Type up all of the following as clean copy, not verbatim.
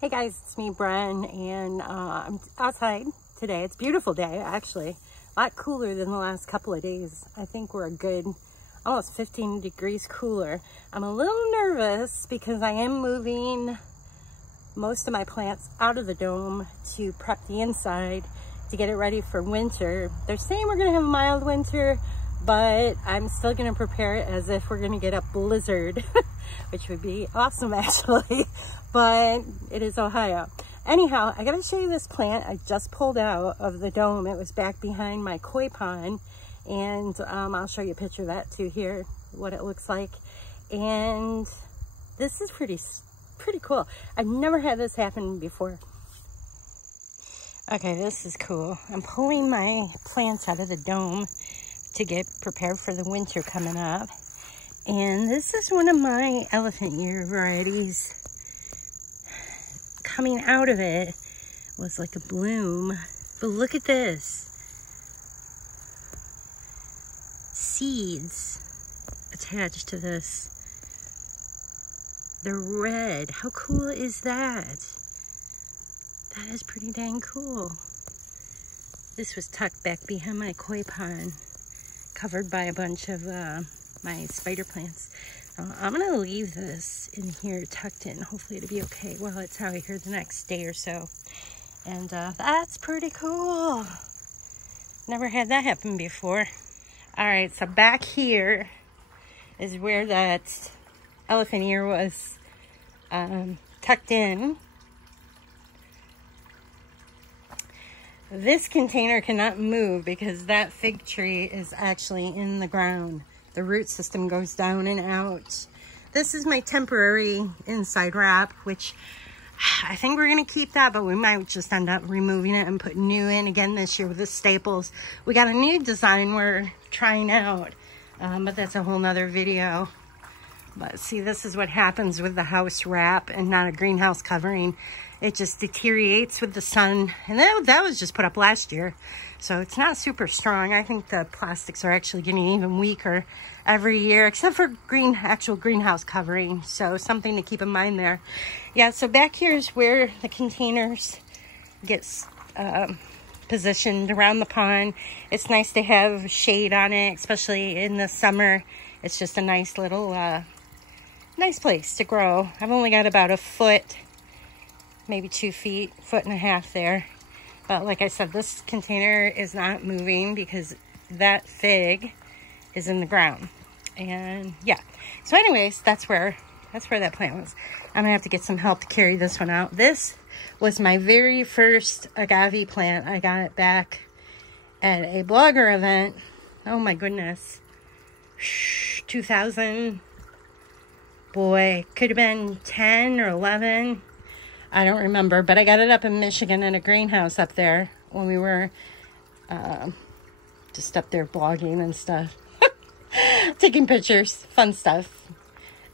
Hey guys, it's me, Bren, and I'm outside today. It's a beautiful day, actually. A lot cooler than the last couple of days. I think we're a good almost 15 degrees cooler. I'm a little nervous because I am moving most of my plants out of the dome to prep the inside to get it ready for winter. They're saying we're gonna have a mild winter, but I'm still gonna prepare it as if we're gonna get a blizzard, which would be awesome actually, but it is Ohio. Anyhow, I gotta show you this plant I just pulled out of the dome. It was back behind my koi pond, and I'll show you a picture of that too here, what it looks like. And this is pretty cool. I've never had this happen before. Okay, this is cool. I'm pulling my plants out of the dome to get prepared for the winter coming up. And this is one of my elephant ear varieties. Coming out of it was like a bloom. But look at this. Seeds attached to this. They're red. How cool is that? That is pretty dang cool. This was tucked back behind my koi pond, covered by a bunch of my spider plants. I'm gonna leave this in here tucked in. Hopefully it'll be okay while it's out here the next day or so. And that's pretty cool. Never had that happen before. All right, so back here is where that elephant ear was tucked in. This container cannot move because that fig tree is actually in the ground. The root system goes down and out. This is my temporary inside wrap, which I think we're gonna keep that, but we might just end up removing it and putting new in again this year with the staples. We got a new design we're trying out, but that's a whole nother video. But see, this is what happens with the house wrap and not a greenhouse covering. It just deteriorates with the sun. And that was just put up last year, so it's not super strong. I think the plastics are actually getting even weaker every year, except for actual greenhouse covering. So something to keep in mind there. Yeah, so back here is where the containers gets positioned around the pond. It's nice to have shade on it, especially in the summer. It's just a nice little nice place to grow. I've only got about a foot, maybe 2 feet, 1.5 feet there. But like I said, this container is not moving because that fig is in the ground. And yeah, so anyways, that's where that plant was. I'm gonna have to get some help to carry this one out. This was my very first agave plant. I got it back at a blogger event. Oh my goodness, 2000. Boy, could have been 10 or 11. I don't remember, but I got it up in Michigan in a greenhouse up there when we were just up there blogging and stuff. Taking pictures, fun stuff.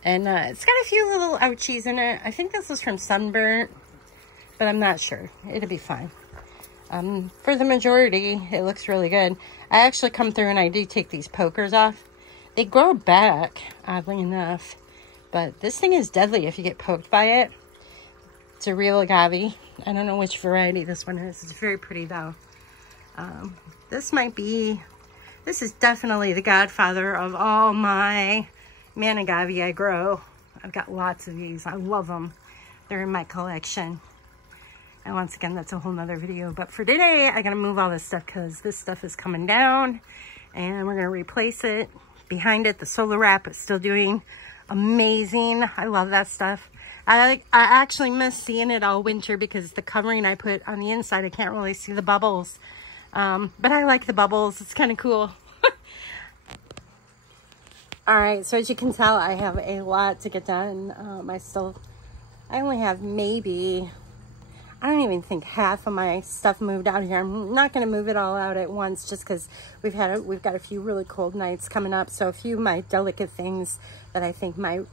And it's got a few little ouchies in it. I think this was from sunburn, but I'm not sure. It'll be fine. For the majority, it looks really good. I actually come through and I do take these pokers off. They grow back, oddly enough. But this thing is deadly if you get poked by it. It's a real agave. I don't know which variety this one is. It's very pretty though. This is definitely the godfather of all my man agave I grow. I've got lots of these. I love them. They're in my collection. And once again, that's a whole nother video. But for today, I gotta move all this stuff because this stuff is coming down and we're gonna replace it. Behind it, the solar wrap is still doing amazing. I love that stuff. I actually miss seeing it all winter because the covering I put on the inside, I can't really see the bubbles. But I like the bubbles. It's kind of cool. All right, so as you can tell, I have a lot to get done. I only have maybe, I don't even think half of my stuff moved out here. I'm not going to move it all out at once just because we've got a few really cold nights coming up. So a few of my delicate things that I think might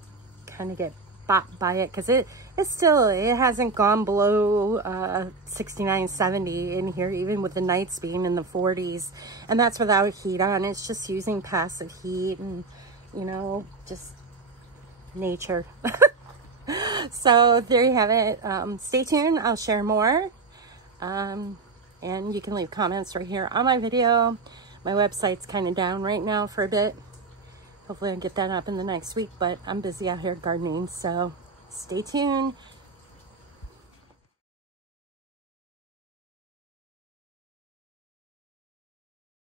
kind of get bought by it because it hasn't gone below 69, 70 in here, even with the nights being in the 40s. And that's without heat on. It's just using passive heat and, you know, just nature. So there you have it. Stay tuned. I'll share more. And you can leave comments right here on my video. My website's kind of down right now for a bit. Hopefully I'll get that up in the next week, but I'm busy out here gardening, so stay tuned.